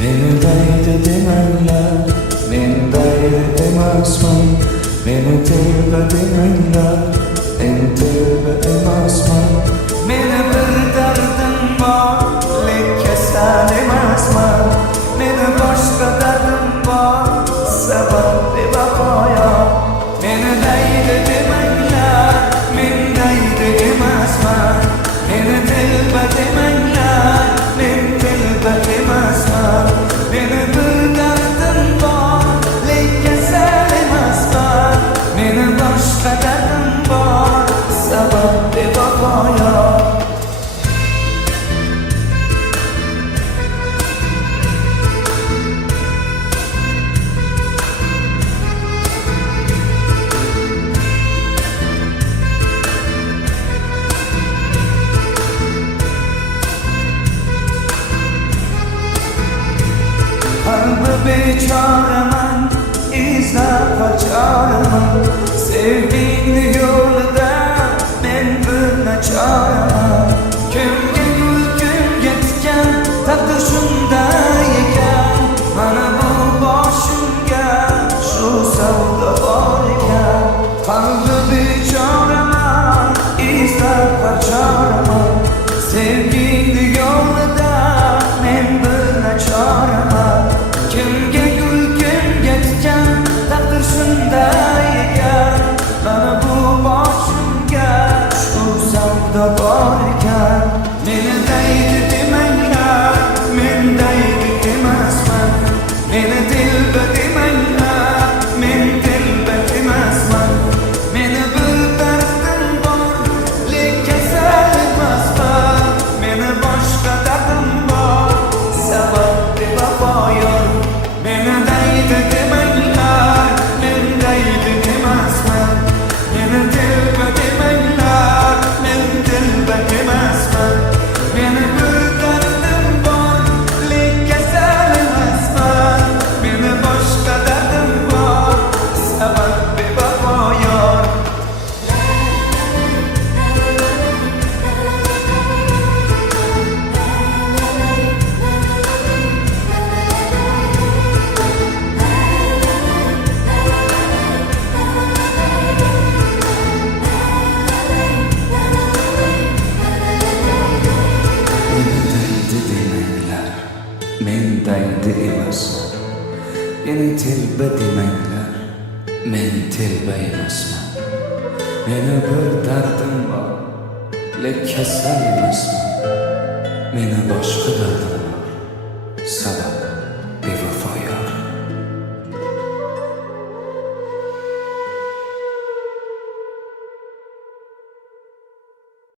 Beni daydı demenler, men daydı emasman. Beni tevbe demenler, en tevbe emasman. Meni bir derdim var, lekke sen emasman. Meni başka derdim var, sebep vefaya. Beni daydı demenler, men daydı emasman. Beni tevbe demenler, men tevbe emasman. Beni bir derdim var, lekke sen emasman. Beni başka derdim var, sebep vefaya. Kalbi beçaremen, izler kaçaremen. Sevdiğin yolda men bir naçaremen. Kimge gülgün yetken, tadı şunday eken. Bana bu başımga şu sevda var eken. Kalbi beçaremen, izler kaçaremen. Sevdiğin yolda men bir naçaremen. Kimge gülgün yetken, takdir şunday eken. Bana bu başımga şu sevda var eken. Meni daydı demenler, men daydı emasman. Meni dilbe demenler, men dilbe emasman. Meni bir derdim var, lekke sen emasman. Meni başka derdim var, sebep vefaya. Beni daydı demenler, men daydı emasman. Beni dilbe demenler, men dilbe emasman. Beni bir derdim var, lekke sen emasman. Beni başka derdim var, sebep vefaya. Men daydı emasman. Beni tilbe demenler, men tilbe emasman. Meni bir derdim var, lekke sen emasman. Meni başka derdim var.